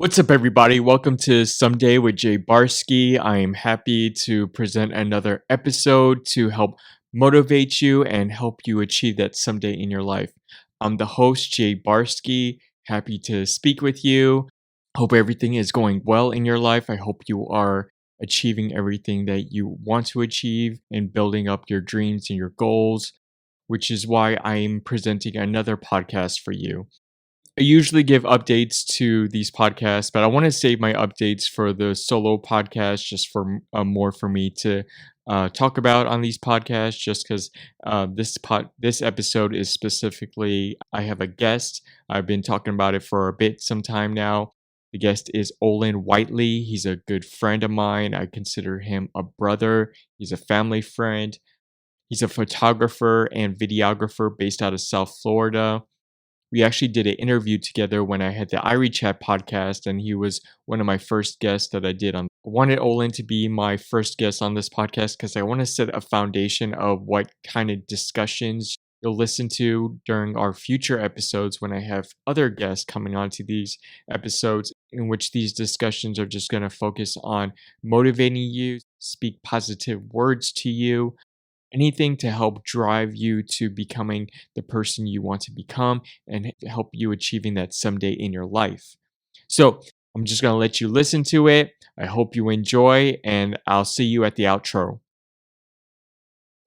What's up, everybody? Welcome to Someday with Jay Barsky. I am happy to present another episode to help motivate you and help you achieve that someday in your life. I'm the host, Jay Barsky. Happy to speak with you. Hope everything is going well in your life. I hope you are achieving everything that you want to achieve and building up your dreams and your goals, which is why I'm presenting another podcast for you. I usually give updates to these podcasts, but I want to save my updates for the solo podcast, just for more for me to talk about on these podcasts. Just because this episode is specifically, I have a guest. I've been talking about it for a bit, some time now. The guest is Olen Whitely. He's a good friend of mine. I consider him a brother. He's a family friend. He's a photographer and videographer based out of South Florida. We actually did an interview together when I had the Irie Chat podcast, and he was one of my first guests that I did on. I wanted Olen to be my first guest on this podcast because I want to set a foundation of what kind of discussions you'll listen to during our future episodes when I have other guests coming onto these episodes, in which these discussions are just going to focus on motivating you, speak positive words to you, anything to help drive you to becoming the person you want to become and help you achieving that someday in your life. So I'm just going to let you listen to it. I hope you enjoy, and I'll see you at the outro.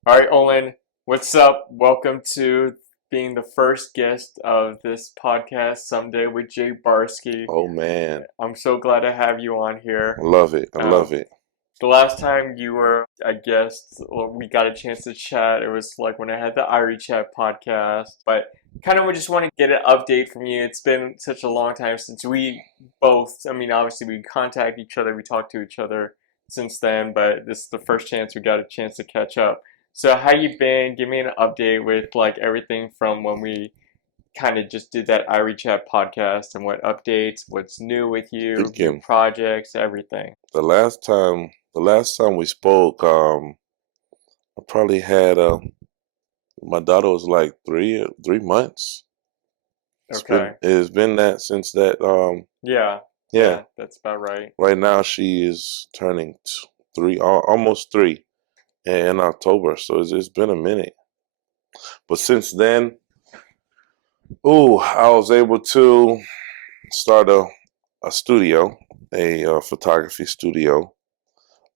All right, Olen, what's up? Welcome to being the first guest of this podcast, Someday with Jay Barsky. Oh man, I'm so glad to have you on here. I love it. I love it. The last time you were a guest, we got a chance to chat. It was like when I had the Irie Chat podcast. But kind of, we just want to get an update from you. It's been such a long time since we both, obviously we contact each other, we talk to each other since then, but this is the first chance we got a chance to catch up. So how you been? Give me an update with like everything from when we kind of just did that Irie Chat podcast, and what updates, what's new with you, new projects, everything. The last time we spoke, I probably had my daughter was like 3 months. Okay. It's been that since that. Yeah, that's about right. Right now she is turning almost 3 in October, so it's been a minute. But since then, I was able to start a studio, a photography studio.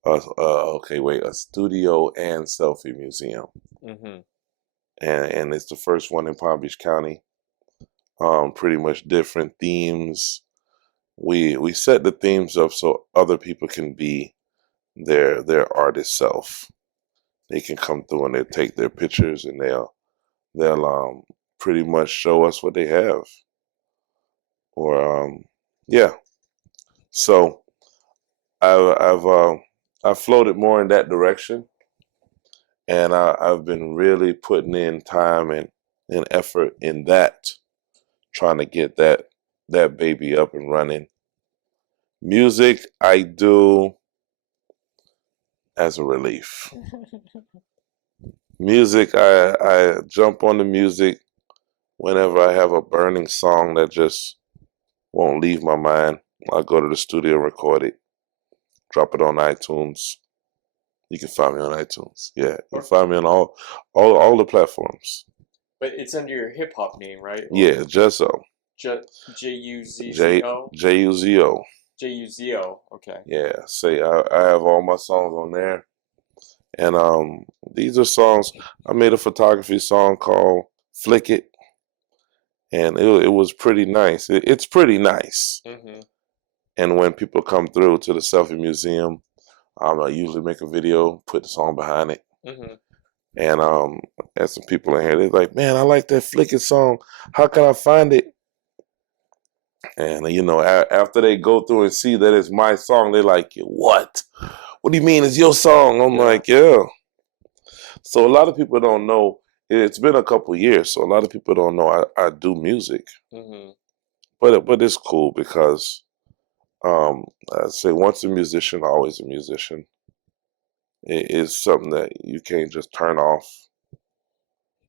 A studio and selfie museum. Mm-hmm. And it's the first one in Palm Beach County. Pretty much different themes. We set the themes up so other people can be their artist self. They can come through and they take their pictures and they'll pretty much show us what they have. Or So I've floated more in that direction, and I've been really putting in time and effort in that, trying to get that baby up and running. Music I do as a relief. Music, I jump on the music whenever I have a burning song that just won't leave my mind. I go to the studio, record it, drop it on iTunes. You can find me on iTunes. Yeah, you can find me on all the platforms. But it's under your hip hop name, right? Yeah, Juzzo. J-U-Z-Z-O? J-U-Z-O. J-U-Z-O, okay. Yeah, I have all my songs on there. And these are songs. I made a photography song called Flick It. And it was pretty nice. It's pretty nice. Mm-hmm. And when people come through to the selfie museum, I usually make a video, put the song behind it. Mm-hmm. And there's some people in here, they're like, man, I like that Flick It song. How can I find it? And, after they go through and see that it's my song, they're like, what? What do you mean it's your song? I'm like, yeah. So a lot of people don't know. It's been a couple years, so a lot of people don't know I do music. Mm-hmm. But it's cool because I say once a musician, always a musician. It is something that you can't just turn off.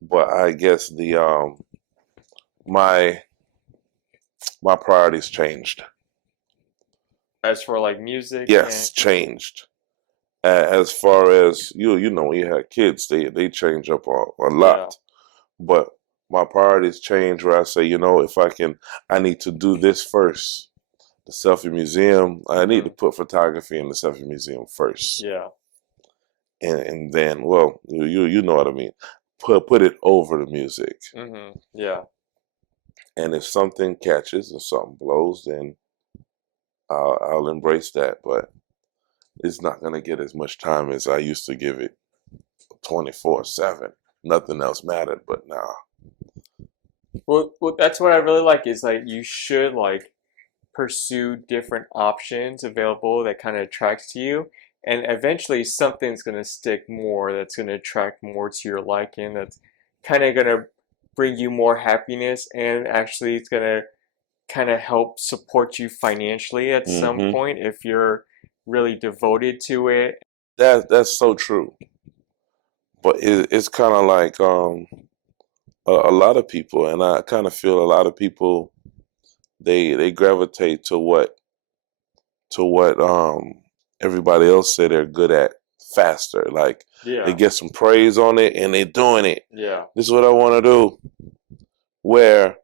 But I guess my priorities changed. As for like music and Yes, changed. As far as you know, when you have kids, they change up a yeah, lot. But my priorities change where I say, if I need to do this first. The selfie museum, I need to hmm put photography in the selfie museum first, yeah, and then, well, you know what I mean. Put it over the music, yeah, and if something catches and something blows, then I'll embrace that. But it's not gonna get as much time as I used to give it 24/7. Nothing else mattered, but now. well, that's what I really like is like you should like pursue different options available that kind of attracts to you, and eventually something's going to stick more, that's going to attract more to your liking, that's kind of going to bring you more happiness, and actually it's going to kind of help support you financially at some Hmm. point if you're really devoted to it. That's so true. But it's kind of like a lot of people, and I kind of feel a lot of people they gravitate to what everybody else said they're good at faster. Like they Yeah, get some praise on it and they're doing it. yeah, This is what I want to do. Where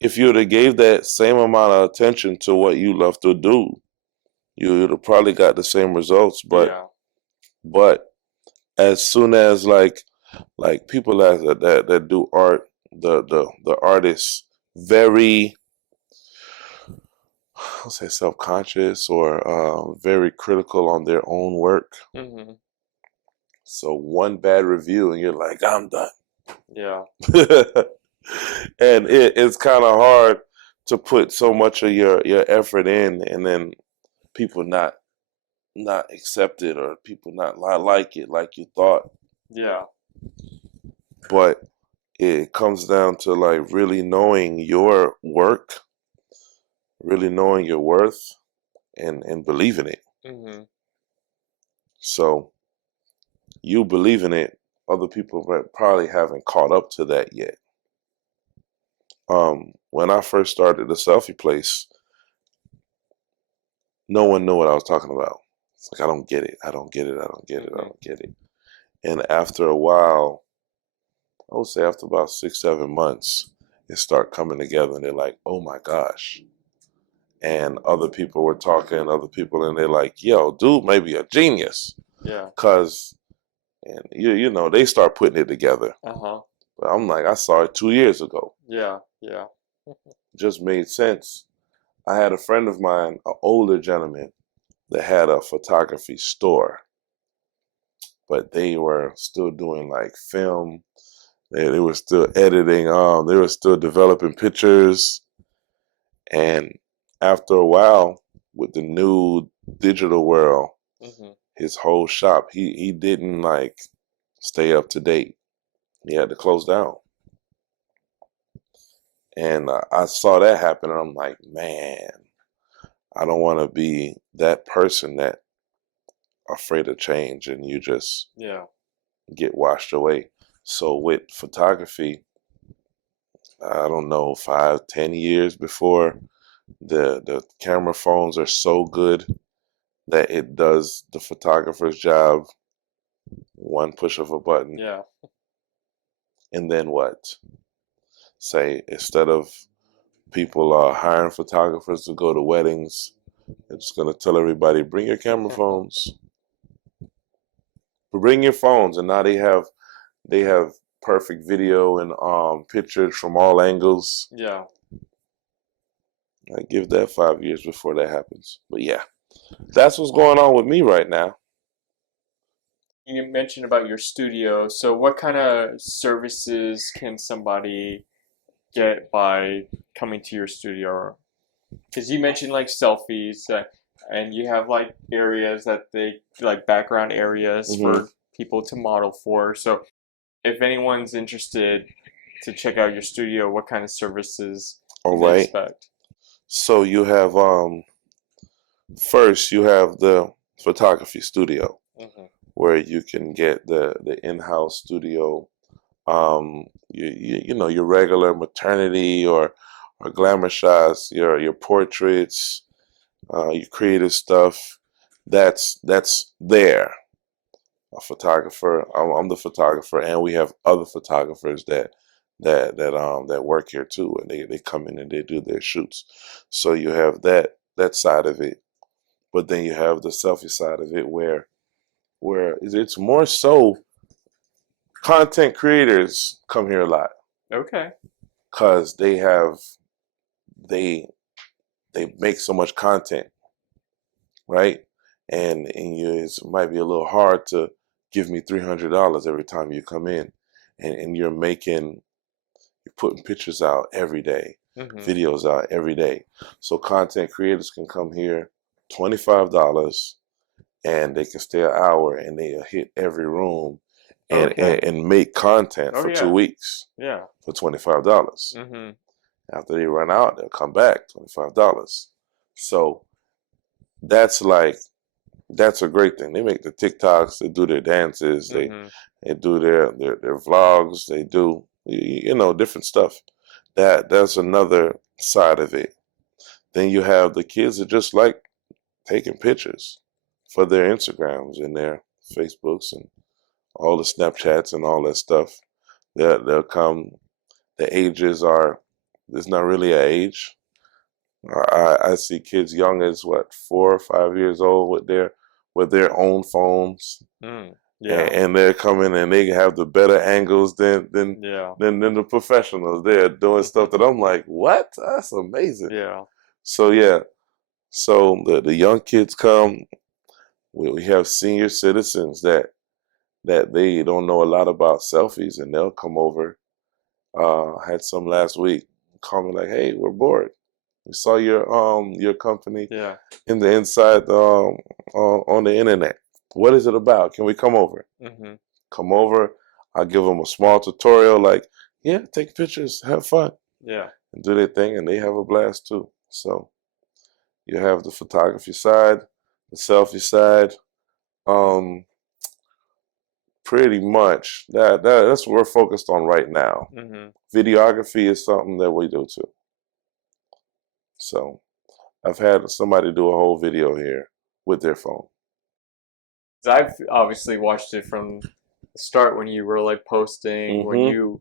if you'd have gave that same amount of attention to what you love to do, you'd have probably got the same results. But yeah, but as soon as like people that do art, the artists very, I'll say, self-conscious or very critical on their own work. hmm So one bad review and you're like, I'm done. yeah, And it's kind of hard to put so much of your effort in and then people not accept it, or people not like it like you thought. yeah, But it comes down to like really knowing your work, really knowing your worth, and believing it. hmm So you believe in it, other people probably haven't caught up to that yet. When I first started the selfie place, no one knew what I was talking about. It's like, I don't get it. I don't get it. I don't get it. I hmm don't get it. And after a while, I would say after about 6, 7 months, it start coming together, and they're like, oh my gosh. And other people were talking, other people, and they're like, yo, dude, maybe a genius. yeah, Cause, and you know, they start putting it together. uh-huh, But I'm like, I saw it 2 years ago. yeah, yeah, Just made sense. I had a friend of mine, an older gentleman, that had a photography store, but they were still doing like film. They were still editing. They were still developing pictures. And after a while, with the new digital world, hmm his whole shop, he didn't like stay up to date. He had to close down. And I saw that happen, and I'm like, man, I don't want to be that person that afraid of change and you just yeah, get washed away. So with photography, I don't know, 5, 10 years before the camera phones are so good that it does the photographer's job, one push of a button. yeah, And then what? Say instead of people hiring photographers to go to weddings, it's gonna tell everybody, bring your camera phones. Bring your phones, and now they have perfect video and pictures from all angles. yeah. I give that 5 years before that happens. But yeah, that's what's going on with me right now. You mentioned about your studio. So, what kind of services can somebody get by coming to your studio? Because you mentioned like selfies, and you have like areas that they like background areas Hmm. for people to model for. So, if anyone's interested to check out your studio, what kind of services All can they right. expect? So you have first you have the photography studio hmm where you can get the in-house studio. You know, your regular maternity or glamour shots, your portraits, your creative stuff. That's there. A photographer. I'm the photographer, and we have other photographers that work here too, and they come in and they do their shoots. So you have that side of it, but then you have the selfie side of it where it's more so content creators come here a lot. Okay. Because they make so much content, right? And it might be a little hard to give me $300 every time you come in, and you're putting pictures out every day, videos out every day. So content creators can come here, $25, and they can stay an hour, and they'll hit every room, and make content for 2 weeks. Yeah. For $25. After they run out, they'll come back, $25. So that's a great thing. They make the TikToks, they do their dances, they do their vlogs, they do different stuff. That's another side of it. Then you have the kids that just like taking pictures for their Instagrams and their Facebooks and all the Snapchats and all that stuff. They'll come. The ages are, there's not really an age. I see kids young as 4 or 5 years old with their own phones. And they're coming and they have the better angles than the professionals. They're doing stuff that I'm like, what? That's amazing. Yeah. So the young kids come. We have senior citizens that they don't know a lot about selfies, and they'll come over. Had some last week call me like, hey, we're bored. We saw your company in the inside on the internet. What is it about? Can we come over? Come over. I'll give them a small tutorial like, yeah, take pictures, have fun. Yeah. And do their thing, and they have a blast too. So you have the photography side, the selfie side. Pretty much that's what we're focused on right now. Videography is something that we do too. So I've had somebody do a whole video here with their phone. I've obviously watched it from the start when you were like posting, when you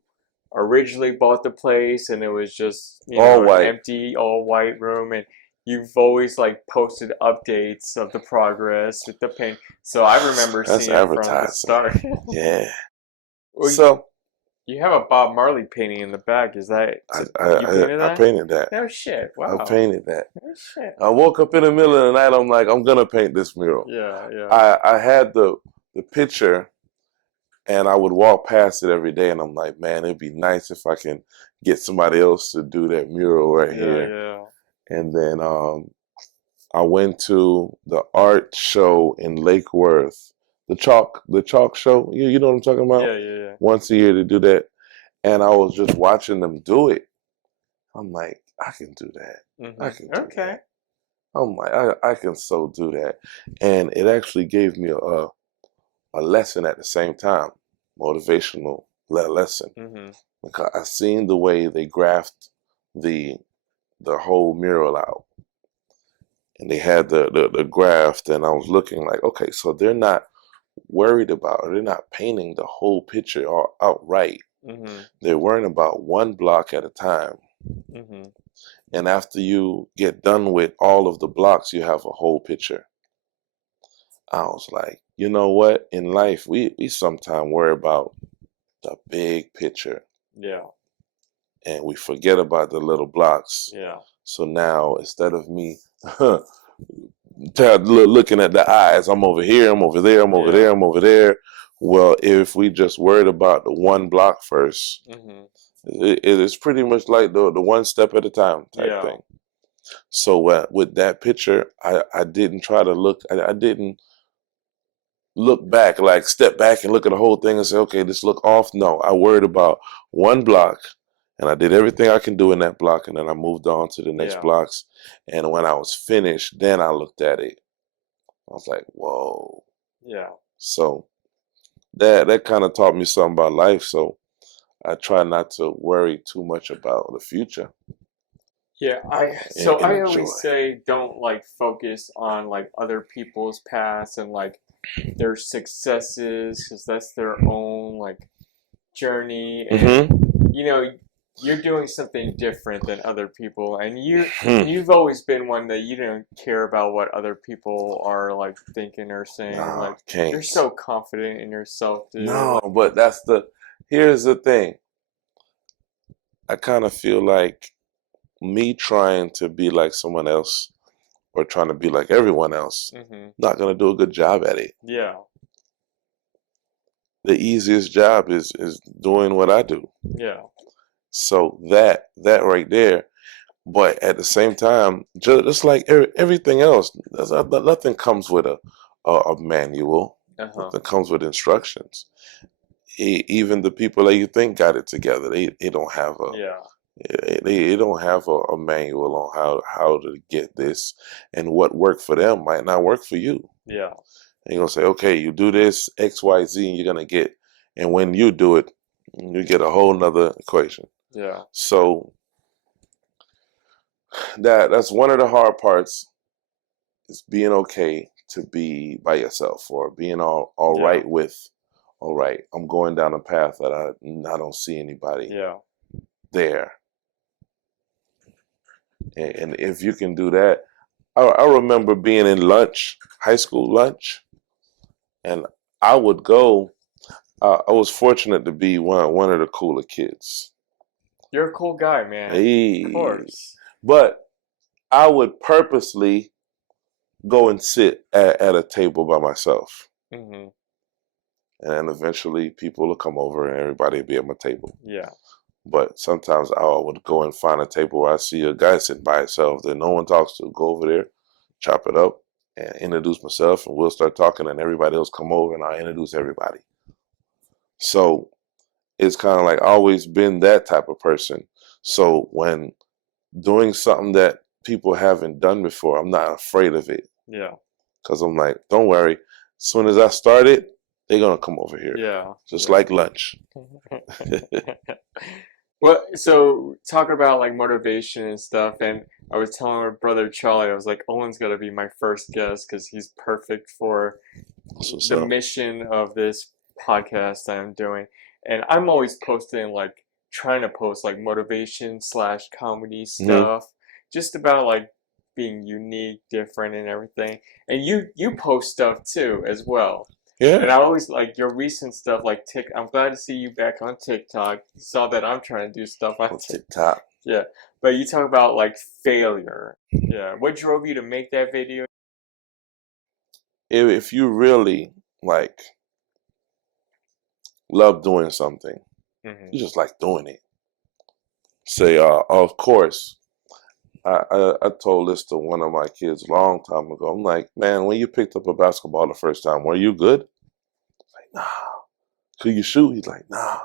originally bought the place and it was just all white. An empty, all white room, and you've always like posted updates of the progress with the paint. So I remember seeing it from the start. Yeah. Well, so you have a Bob Marley painting in the back. Is that I painted that? No shit. Wow. I painted that. No shit. I woke up in the middle of the night. I'm like, I'm gonna paint this mural. Yeah. I had the picture, and I would walk past it every day, and I'm like, man, it'd be nice if I can get somebody else to do that mural right here. Yeah. And then I went to the art show in Lake Worth, the chalk show. You know what I'm talking about? Yeah. Once a year to do that, and I was just watching them do it. I'm like, I can do that. I can do that. I'm like, I can so do that, and it actually gave me a lesson at the same time, motivational lesson, because I seen the way they graphed the whole mural out. And they had the graft, and I was looking like, okay, so they're not worried about, they're not painting the whole picture outright. They're worrying about one block at a time. And after you get done with all of the blocks, you have a whole picture. I was like, you know what? In life, we sometimes worry about the big picture. Yeah. And we forget about the little blocks. Yeah. So now, instead of me looking at the eyes, I'm over here, I'm over there, I'm over there, I'm over there. Well, if we just worried about the one block first, it's pretty much like the one step at a time type thing. So with that picture, I didn't try to look, I didn't look back, like step back and look at the whole thing and say, okay, this look off. No, I worried about one block, and I did everything I can do in that block, and then I moved on to the next blocks. And when I was finished, then I looked at it. I was like, whoa. Yeah. So that kind of taught me something about life. So I try not to worry too much about the future. Yeah, and I enjoy. always say don't like focus on like other people's past and like their successes because that's their own like journey, and Mm-hmm. you know you're doing something different than other people, and Hmm. you've always been one that you don't care about what other people are like thinking or saying. No, Like you're can't. so confident in yourself, dude. No, Like but here's the thing. I kind of feel like me trying to be like someone else or trying to be like everyone else, hmm not gonna do a good job at it. yeah, The easiest job is doing what I do. yeah, So that right there. But at the same time, just like everything else, nothing comes with a manual. uh-huh, Nothing comes with instructions. Even the people that you think got it together, they don't have yeah, they don't have a manual on how to get this, and what worked for them might not work for you. yeah, And you're gonna say, okay, you do this X Y Z, and you're gonna get, and when you do it, you get a whole nother equation. yeah, So that's one of the hard parts, is being okay to be by yourself, or being all yeah, right with, all right, I'm going down a path that I don't see anybody yeah. there. And if you can do that, I remember being in lunch, high school lunch, and I would go. I was fortunate to be one of the cooler kids. You're a cool guy, man. Of Hey, course. but I would purposely go and sit at a table by myself, hmm and then eventually people will come over and everybody will be at my table. Yeah, But sometimes I would go and find a table where I see a guy sitting by himself that no one talks to. Go over there, chop it up, and introduce myself, and we'll start talking, and everybody else come over, and I introduce everybody. So it's kind of like always been that type of person. So when doing something that people haven't done before, I'm not afraid of it, yeah, because I'm like, don't worry. As soon as I start it, they're gonna come over here, yeah, just yeah. like lunch. Well, so talking about like motivation and stuff, and I was telling my brother Charlie, I was like, Owen's gonna be my first guest because he's perfect for That's what's the up. mission of this podcast that I'm doing. And I'm always posting like trying to post like motivation slash comedy Hmm. stuff, just about like being unique, different, and everything. And you post stuff too as well. And Yeah. I always like your recent stuff, like Tik. I'm glad to see you back on TikTok. You saw that I'm trying to do stuff on On TikTok. TikTok. Yeah, but you talk about like failure. Yeah, what drove you to make that video? If you really like love doing something, hmm you just like doing it. Say, of course. I told this to one of my kids a long time ago. I'm like, man, when you picked up a basketball the first time, were you good? Like, nah. Could you shoot? He's like, nah.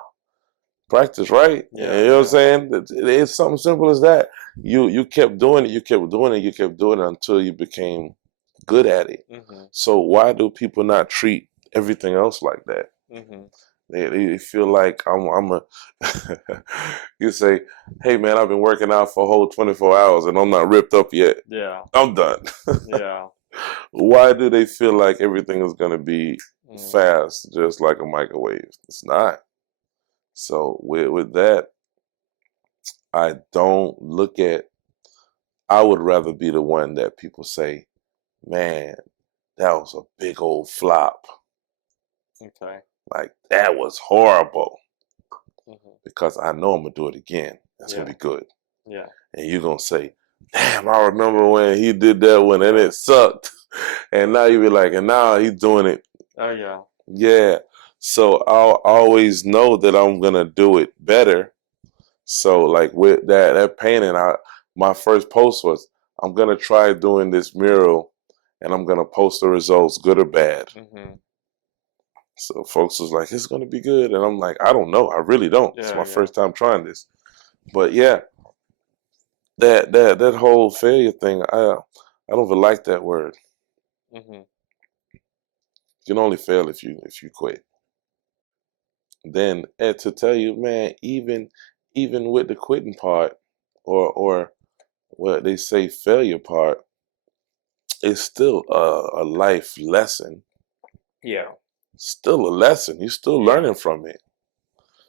Practice, right? You Yeah, know what I'm yeah. saying? It's something simple as that. You kept doing it, you kept doing it, you kept doing it until you became good at it. hmm So why do people not treat everything else like that? hmm They feel like I'm a. You say, "Hey man, I've been working out for a whole 24 hours and I'm not ripped up yet. Yeah, I'm done." yeah. Why do they feel like everything is gonna be Mm, fast, just like a microwave? It's not. So with that, I don't look at. I would rather be the one that people say, "Man, that was a big old flop. okay. Like that was horrible." hmm Because I know I'm gonna do it again. That's gonna Yeah, be good. yeah, And you're gonna say, "Damn, I remember when he did that one and yeah. it sucked." And now you be like, and now he's doing it. Oh, yeah. Yeah. So I'll always know that I'm gonna do it better. So like with that painting, my first post was, I'm gonna try doing this mural and I'm gonna post the results, good or bad. hmm So folks was like, it's gonna be good. And I'm like, I don't know. I really don't. It's Yeah, my yeah. first time trying this. But yeah, that whole failure thing, I don't even like that word. hmm You can only fail if you quit. Then to tell you, man, even with the quitting part, or what they say failure part is still a life lesson. Yeah. Still a lesson. You're still Yeah. learning from it.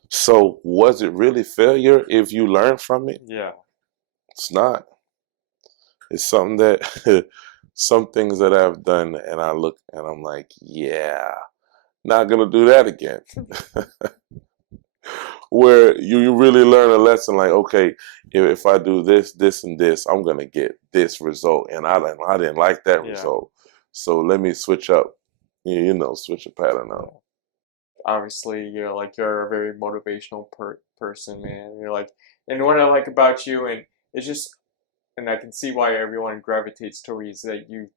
So was it really failure if you learn from it? Yeah. It's not. It's something that some things that I've done and I look and I'm like, yeah, not gonna do that again. Where you really learn a lesson like, okay, if I do this, this, and this, I'm gonna get this result, and I didn't like that Yeah. result, so let me switch up, switch a pattern up. Obviously, you're a very motivational person, man. You're like, and what I like about you, and it's just, and I can see why everyone gravitates towards that you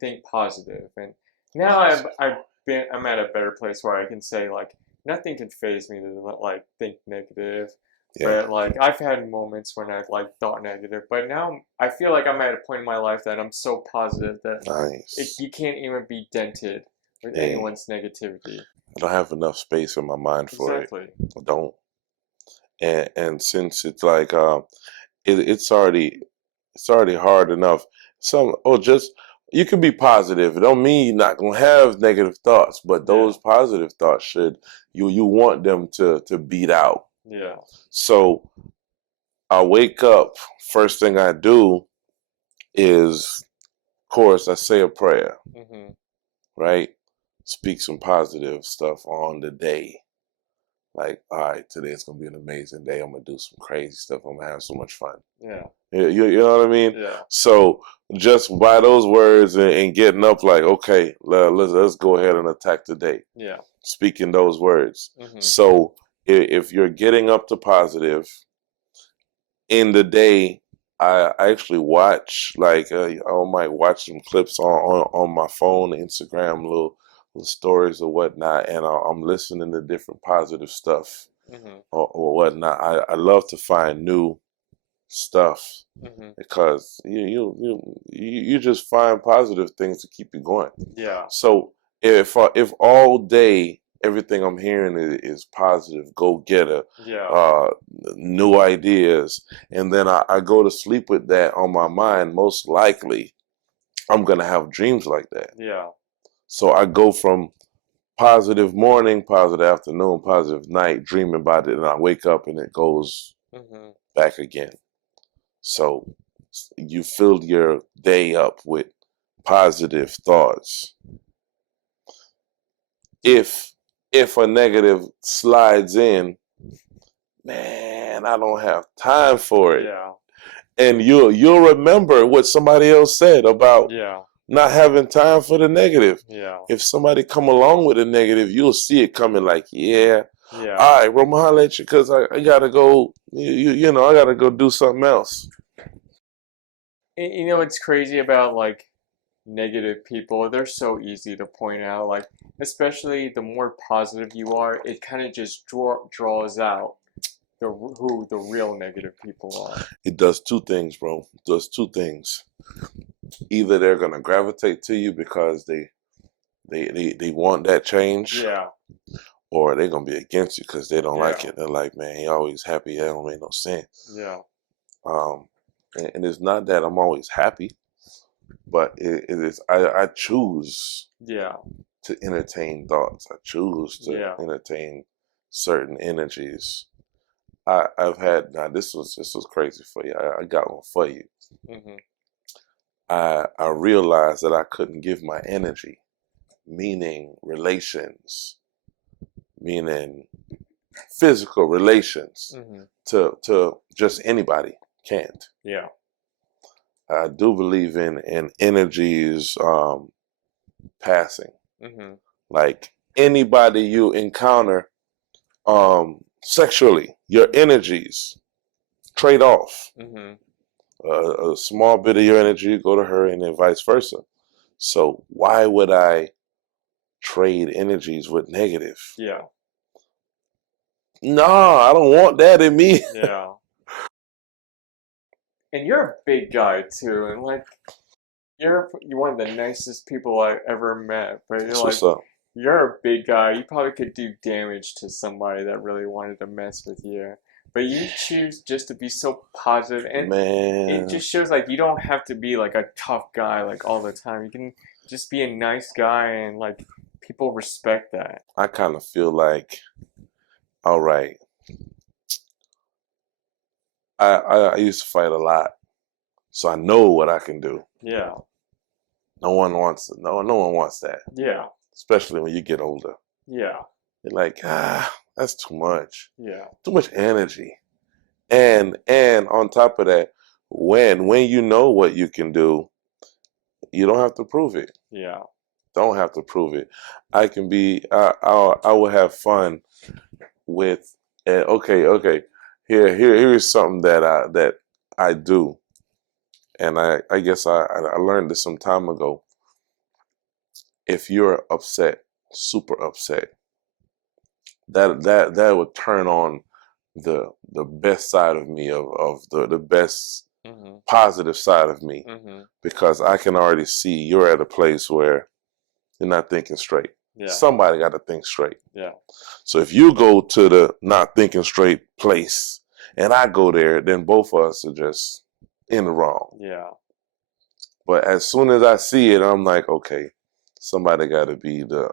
think positive. And now I'm at a better place where I can say like nothing can phase me to like think negative. Yeah, But like I've had moments when I've like thought negative, but now I feel like I'm at a point in my life that I'm so positive that nice. you can't even be dented with Hey, anyone's negativity. I don't have enough space in my mind for it. Exactly. I don't, and since it's like it's already hard enough. Just you can be positive. It don't mean you're not gonna have negative thoughts, but Yeah. those positive thoughts you want them to beat out. Yeah. So I wake up. First thing I do is, of course, I say a prayer. Mhm. Right, speak some positive stuff on the day. Like, all right, today's gonna be an amazing day. I'm gonna do some crazy stuff. I'm gonna have so much fun. Yeah. You know what I mean? Yeah. So just by those words and getting up, like, okay, let's go ahead and attack today. Yeah. Speaking those words. Mhm. So if you're getting up to positive in the day, I actually watch like I might watch some clips on my phone, Instagram, little stories or whatnot, and I'm listening to different positive stuff Mhm. or whatnot. I love to find new stuff Mhm. because you just find positive things to keep you going. Yeah. So if all day everything I'm hearing is positive, go getter, Yeah. uh, new ideas, and then I go to sleep with that on my mind, most likely I'm gonna have dreams like that. Yeah. So I go from positive morning, positive afternoon, positive night, dreaming about it, and I wake up and it goes Mhm. back again. So you filled your day up with positive thoughts. If a negative slides in, man, I don't have time for it. Yeah. And you'll remember what somebody else said about Yeah. not having time for the negative. Yeah. If somebody come along with a negative, you'll see it coming like, yeah, Yeah. all right, Roma, I'll let you because I gotta go. I gotta go do something else. You know what's crazy about like negative people? They're so easy to point out. Like, especially the more positive you are, it kind of just draws out who the real negative people are. It does two things, bro. It does two things. Either they're gonna gravitate to you because they want that change, Yeah. or they're gonna be against you because they don't like Yeah. it. They're like, man, he always happy. That don't make no sense. Yeah. Um, and it's not that I'm always happy, but it is. I choose Yeah. to entertain thoughts. I choose to Yeah. entertain certain energies. I've had now. This was crazy for you. I got one for you. Mhm. I realized that I couldn't give my energy, meaning relations, meaning physical relations, Mhm. to just anybody. Can't. Yeah. I do believe in energies passing. Mhm. Like anybody you encounter sexually, your energies trade off. Mhm. A small bit of your energy go to her, and then vice versa. So why would I trade energies with negative? Yeah. No, I don't want that in me. Yeah. And you're a big guy too, and like you're one of the nicest people I ever met. But That's what's up. you're a big guy. You probably could do damage to somebody that really wanted to mess with you. But you choose just to be so positive, and it Man, just shows like you don't have to be like a tough guy like all the time. You can just be a nice guy, and like people respect that. I kind of feel like, all right, I used to fight a lot, so I know what I can do. Yeah, No one wants no one wants that, yeah, especially when you get older. yeah, You're like, that's yeah, too much energy. And on top of that, when you know what you can do, you don't have to prove it. yeah, Don't have to prove it. I can be. I will have fun with. Okay. Here's something that I do, and I guess I learned this some time ago. If you're upset, super upset, that would turn on the best side of me, of the best mm-hmm, positive side of me, mm-hmm, because I can already see you're at a place where you're not thinking straight. yeah, Somebody got to think straight. yeah, So if you go to the not thinking straight place and I go there, then both of us are just in the wrong. yeah, But as soon as I see it, I'm like, okay, somebody got to be the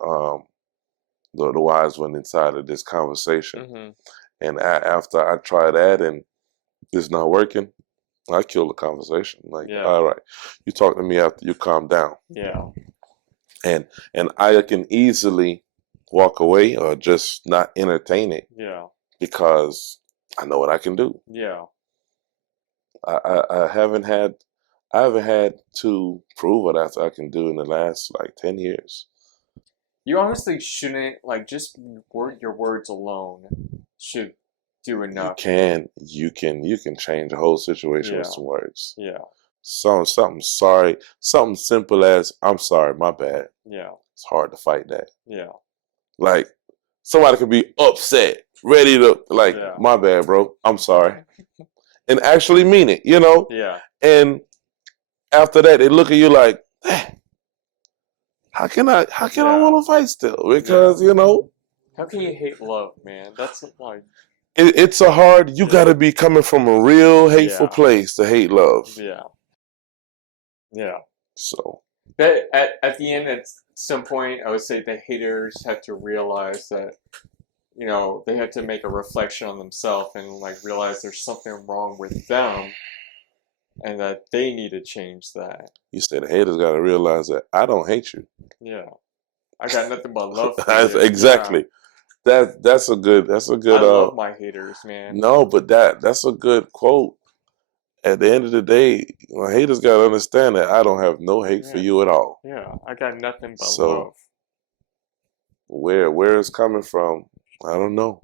wise one inside of this conversation. mm-hmm, And after I try that and it's not working, I kill the conversation. Like, yeah, all right, you talk to me after you calm down, yeah, and I can easily walk away or just not entertain it yeah, because I know what I can do. yeah. I haven't had to prove what I can do in the last like 10 years. You honestly shouldn't like just your words alone should do You enough. can you can change the whole situation with Yeah, some words. yeah, Something sorry, something simple as I'm sorry, my bad. yeah, It's hard to fight that. yeah, Like somebody could be upset, ready to like, yeah, my bad, bro. I'm sorry, and actually mean it. You know. yeah, And after that, they look at you like, how can I yeah, want to fight still? yeah. Because you know, How can you hate love, man? That's like, it's a hard. You got yeah, to be coming from a real hateful yeah, place to hate love. yeah, yeah. So But at the end, at some point, I would say the haters have to realize that, you know, they have to make a reflection on themselves and like realize there's something wrong with them and that they need to change that. you said the haters got to realize that I don't hate you. Yeah. I got nothing but love for you. Yeah. Exactly. That's a good. That's a I good. love my haters, man. No, but that's a good quote. At the end of the day, my haters gotta understand that I don't have no hate for Yeah. you at all. Yeah. I got nothing but So love. where it's coming from, I don't know.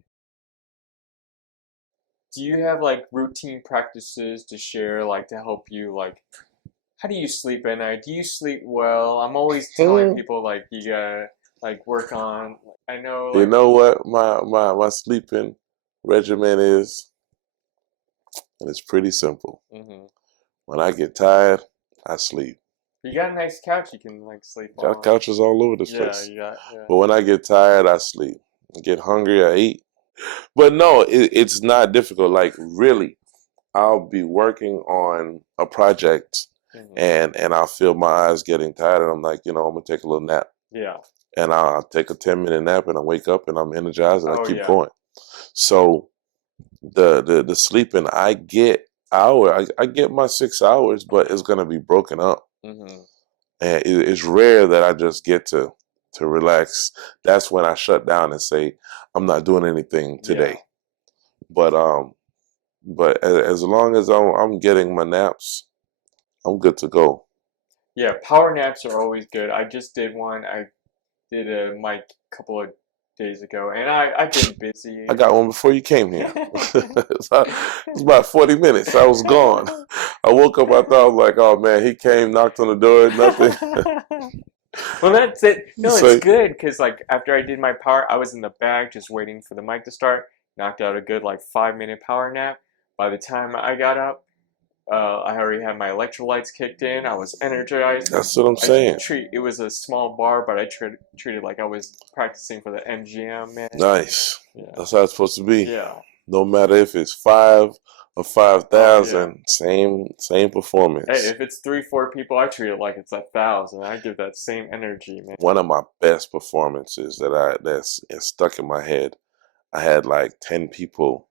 Do you have like routine practices to share, like to help you, like, how do you sleep at night? Do you sleep well? I'm always telling people like you gotta like work on. I know You like know what my sleeping regimen is, and it's pretty simple. When I get tired, I sleep. you got a nice couch you can like sleep Got on. couches all over the Yeah, place. you got yeah. But when I get tired, I sleep. I get hungry, I eat. But no, it's not difficult. Like really, I'll be working on a project, and I'll feel my eyes getting tired, and I'm like, I'm gonna take a little nap. Yeah. And I'll take a 10-minute nap, and I wake up, and I'm energized, and I keep yeah. going. So the sleeping I get I get my 6 hours, but it's gonna be broken up, and it's rare that I just get to relax. That's when I shut down and say I'm not doing anything today. But as long as I'm getting my naps, I'm good to go. Yeah, power naps are always good. I just did one. I did a mic a couple of days ago, and I've been busy. I got one before you came here. It was about 40 minutes. I was gone. I woke up, I thought, like, oh man, he came, knocked on the door, nothing. Well, that's it. No, So, it's good because like after I did my power, I was in the bag just waiting for the mic to start. Knocked out a good like 5 minute power nap. By the time I got up, I already had my electrolytes kicked in. I was energized. that's what I'm saying. It was a small bar, but I treated like I was practicing for the MGM, man. Nice. Yeah. That's how it's supposed to be. Yeah. No matter if it's 5 or Oh yeah. 5,000, same Hey, performance. if it's 3, 4 people, I treat it like it's 1,000. I give that same energy, man. One of my best performances that's is stuck in my head. I had like 10 people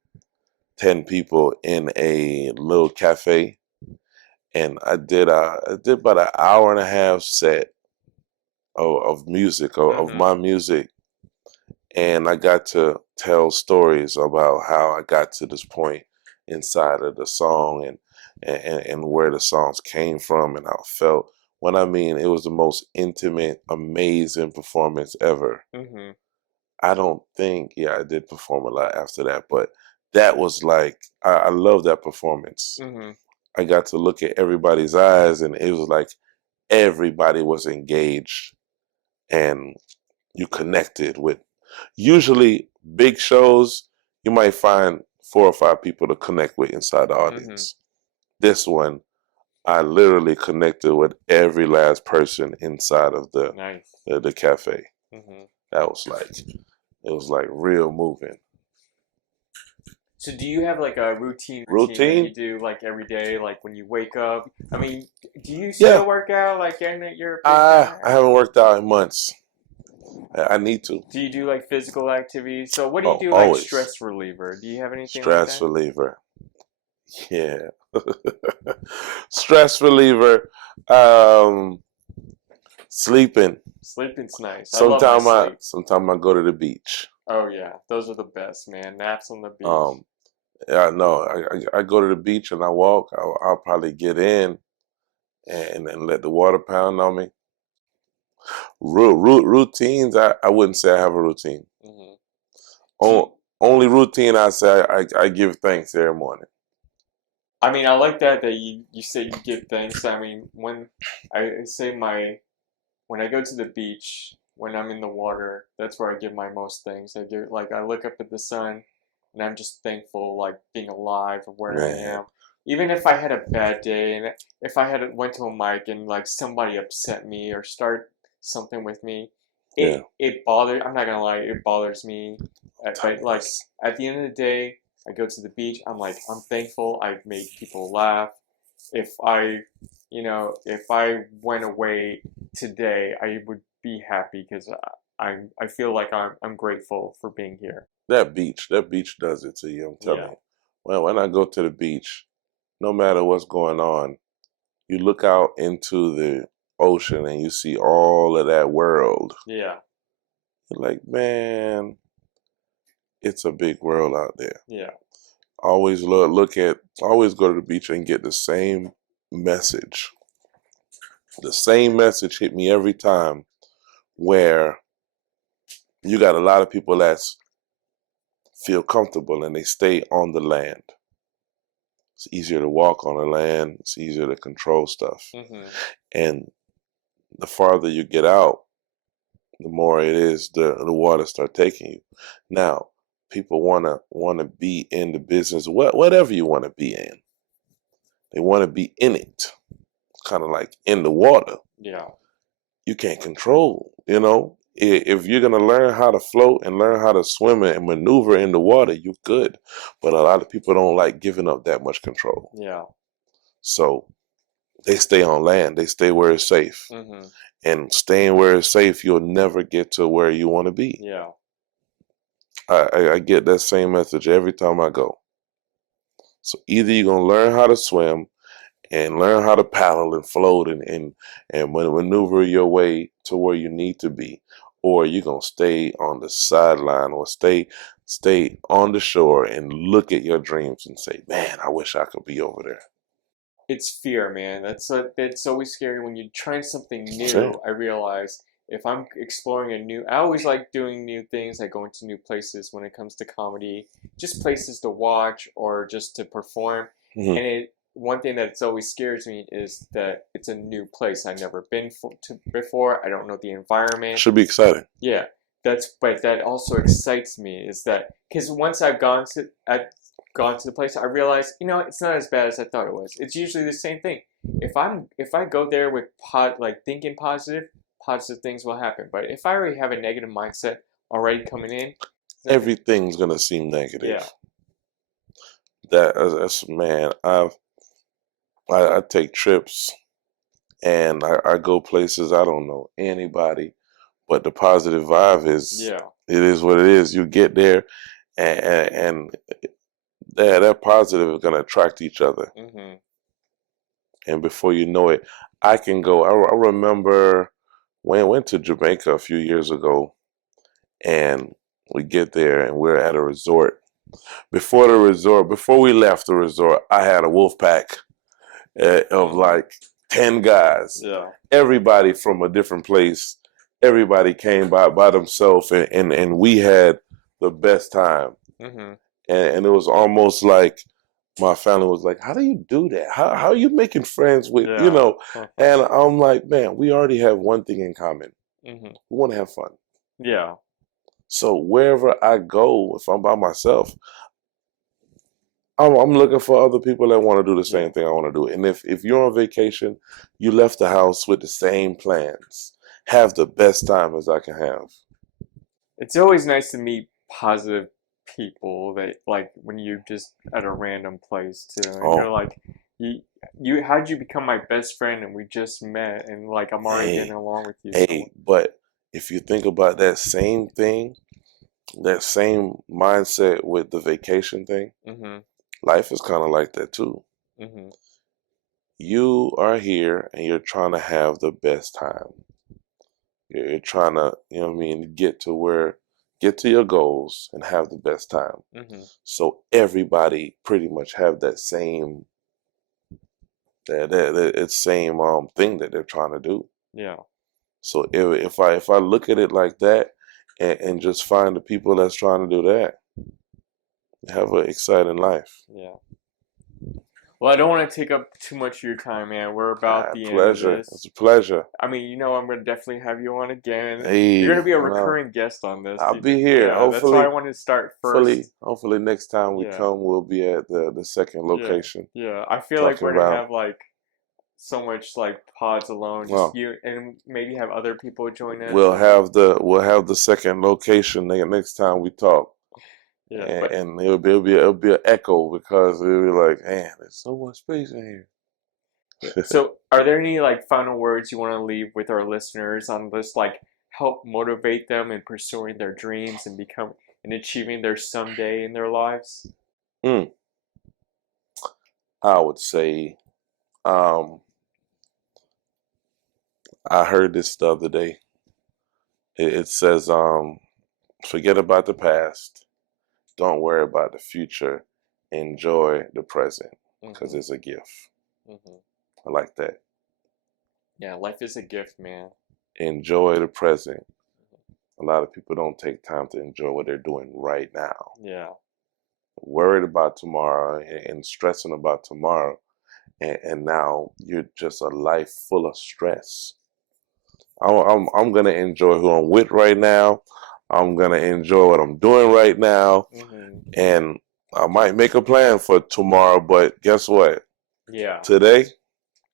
in a little cafe, and I did about an hour and a half set of music of Mm-hmm. my music, and I got to tell stories about how I got to this point inside of the song, and where the songs came from and how I felt. When I mean, it was the most intimate, amazing performance ever. Mm-hmm. I don't think, yeah, I did perform a lot after that, but that was like, I love that performance. Mm-hmm. I got to look at everybody's eyes, and it was like everybody was engaged, and you connected with. Usually, big shows, you might find 4 or 5 people to connect with inside the Mm-hmm. audience. This one, I literally connected with every last person inside of Nice. the cafe. Mm-hmm. That was like, it was like real moving. So do you have like a routine that you Routine? do like every day, like when you wake up? I mean, do you Yeah, still work out like and you're a big I guy? haven't worked out in months. I need to. Do you do like physical activities? So what do you Oh, do like always. stress reliever? Do you have anything like Stress that? reliever. Yeah. Stress reliever. Um, Sleeping. Sleeping's nice. I love my Sometime I sleep. sometime I go to the beach. Oh yeah, those are the best, man. Naps on the beach. Um, yeah, no, I go to the beach and I walk. I'll probably get in and let the water pound on me. Routines. I wouldn't say I have a routine. Hmm. Do you, Only routine I say I give thanks every morning. I mean, I like that you say you give thanks. I mean, when I say my when I go to the beach, when I'm in the water, that's where I give my most thanks. I give like I look up at the sun, and I'm just thankful, like being alive or where I Man, am. Even if I had a bad day, and if I had went to a mic and like somebody upset me or start something with me, yeah, it bothers. I'm not gonna lie, it bothers me. But like timeless. at the end of the day, I go to the beach. I'm like I'm thankful. I've made people laugh. If I, if I went away today, I would be happy because I feel like I'm grateful for being here. That beach does it to you. I'm telling Yeah, you. Well, when I go to the beach, no matter what's going on, you look out into the ocean and you see all of that world. yeah, You're like, man, it's a big world out there. yeah, Always go to the beach and get the same message. The same message hit me every time, where you got a lot of people that feel comfortable and they stay on the land. It's easier to walk on the land. It's easier to control stuff. hmm, And the farther you get out, the more it is the water start taking you. Now, people wanna be in the business, whatever you want to be in. They want to be in it, kind of like in the water. yeah, You can't control. If you're gonna learn how to float and learn how to swim and maneuver in the water, you good. But a lot of people don't like giving up that much control, yeah, so they stay on land. They stay where it's safe. hmm, And staying where it's safe, you'll never get to where you want to be. yeah. I get that same message every time I go. So either you're gonna learn how to swim and learn how to paddle and float and maneuver your way to where you need to be, or you're gonna stay on the sideline or stay on the shore and look at your dreams and say, "Man, I wish I could be over there." It's fear, man. That's always scary when you're trying something Sure. new. I realize if I'm exploring a new, I always like doing new things, like going to new places when it comes to comedy, just places to watch or just to perform. Hmm. And one thing that's always scares me is that it's a new place I've never been to before. I don't know the environment. Should be exciting. Yeah, but that also excites me is that because once I've gone to the place, I realize it's not as bad as I thought it was. It's usually the same thing. If I go there with like thinking positive things will happen. But if I already have a negative mindset already coming in, it's not gonna, Everything's gonna seem yeah, negative. that's man. I take trips and I go places I don't know anybody, but the positive vibe is Yeah. it is what it is. You get there, and that positive is gonna attract each other, Mm-hmm. and before you know it, I can go. I remember when I went to Jamaica a few years ago, and we get there and we're at a resort. Before we left the resort, I had a wolf pack of Mm-hmm. like 10 guys, Yeah. everybody from a different place. Everybody came by themselves, and we had the best time. Mm-hmm. And it was almost like my family was like, "How do you do that? How are you making friends with, you Yeah. know?" And I'm like, "Man, we already have one thing in common. Mm-hmm. We want to have fun." Yeah. So wherever I go, if I'm by myself, I'm looking for other people that want to do the Yeah. same thing I want to do. And if you're on vacation, you left the house with the same plans. Have the best time as I can have. It's always nice to meet positive people that like when you just at a random place too, and you're Oh, like, you, how'd you become my best friend? And we just met, and like I'm already getting hey, along with you so hey. much. But if you think about that same thing, that same mindset with the vacation thing, Mm-hmm. life is kind of like that too. Mm-hmm. You are here and you're trying to have the best time. You're trying to, you know what I mean, get to your goals and have the best time. Mm-hmm. So everybody pretty much have that same that same thing that they're trying to do. Yeah. So if I look at it like that and just find the people that's trying to do that, have an exciting life. Yeah. Well, I don't want to take up too much of your time, man. We're about the end of Pleasure. It's this. a pleasure. I mean, I'm gonna definitely have you on again. You're gonna Hey, be a and recurring guest on this. I'll be here. Yeah, that's why I Hopefully, wanted to start first. hopefully next time we Yeah, come, we'll be at the second yeah, location yeah. I feel like talking we're gonna about. have like so much like pods alone, just Well, you and maybe have other people join us. we'll have the second location next time we talk, Yeah, but and it'll be an echo because it'll be like, man, there's so much space in yeah. here. So, are there any like final words you want to leave with our listeners on this? Like, help motivate them in pursuing their dreams and become and achieving their someday in their lives. mm, I would say, um, I heard this the other day. It says, forget about the past. Don't worry about the future. Enjoy the present because Mm-hmm. it's a gift. Mm-hmm. I like that. Yeah, life is a gift, man. Enjoy the present. A lot of people don't take time to enjoy what they're doing right now. Yeah. Worried about tomorrow and stressing about tomorrow. And now you're just a life full of stress. I'm gonna enjoy who I'm with right now. I'm gonna enjoy what I'm doing right now, Mm-hmm. and I might make a plan for tomorrow. But guess what? Yeah. Today,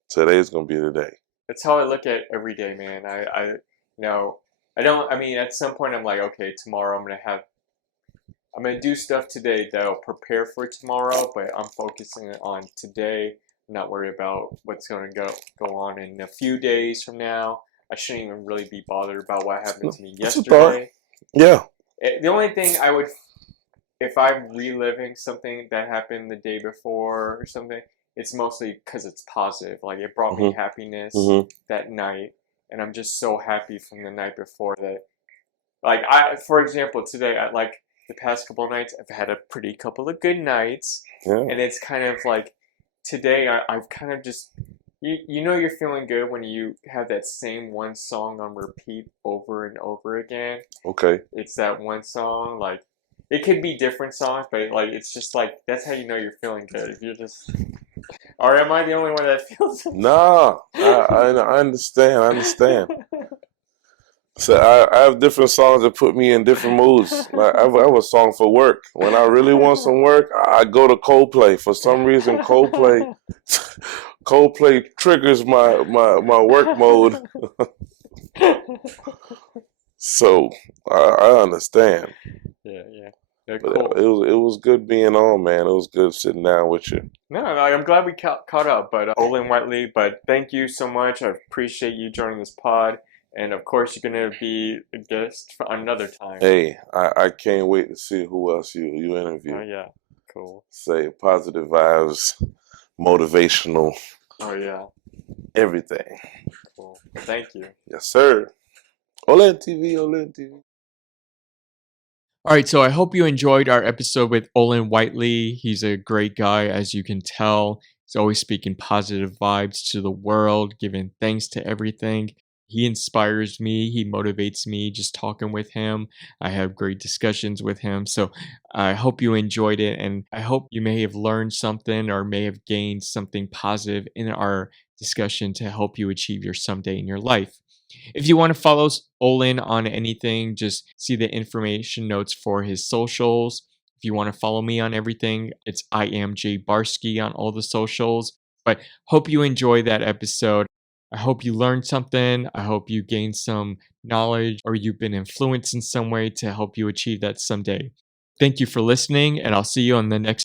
today's gonna be the day. That's how I look at every day, man. Know, I don't, I mean, at some point I'm like, okay, tomorrow I'm gonna do stuff today that'll prepare for tomorrow, but I'm focusing on today, not worry about what's gonna go on in a few days from now. I shouldn't even really be bothered about what happened to me That's a thought. yesterday. Yeah. The only thing I would if I'm reliving something that happened the day before or something, it's mostly because it's positive. Like it brought me Mhm. happiness Mhm. that night, and I'm just so happy from the night before that. For example, today, like the past couple of nights, I've had a pretty couple of good nights, Yeah. and it's kind of like today I've kind of just. You're feeling good when you have that same one song on repeat over and over again. Okay. It's that one song. Like it could be different songs, but like it's just like that's how you know you're feeling good. If you're just, or am I the only one that feels? Nah, I understand. I understand. So I have different songs that put me in different moods. Like I have a song for work. When I really want some work, I go to Coldplay. For some reason, Coldplay triggers my work mode. So I understand. Yeah, yeah. Yeah, But cool. it was good being on, man. It was good sitting down with you. No, I'm glad we caught up, but Olen Whiteley, but thank you so much. I appreciate you joining this pod. And of course, you're going to be a guest for another time. Hey, I can't wait to see who else you Oh, interview. yeah. Cool. Say positive vibes, motivational, Oh, yeah. everything. Cool. Thank you. Yes, sir. Olen TV, Olen TV. All right, so I hope you enjoyed our episode with Olen Whiteley. He's a great guy, as you can tell. He's always speaking positive vibes to the world, giving thanks to everything. He inspires me, he motivates me just talking with him. I have great discussions with him. So I hope you enjoyed it, and I hope you may have learned something or may have gained something positive in our discussion to help you achieve your someday in your life. If you want to follow Olin on anything, just see the information notes for his socials. If you want to follow me on everything, it's I am Jay Barsky on all the socials. But hope you enjoy that episode. I hope you learned something. I hope you gained some knowledge or you've been influenced in some way to help you achieve that someday. Thank you for listening, and I'll see you on the next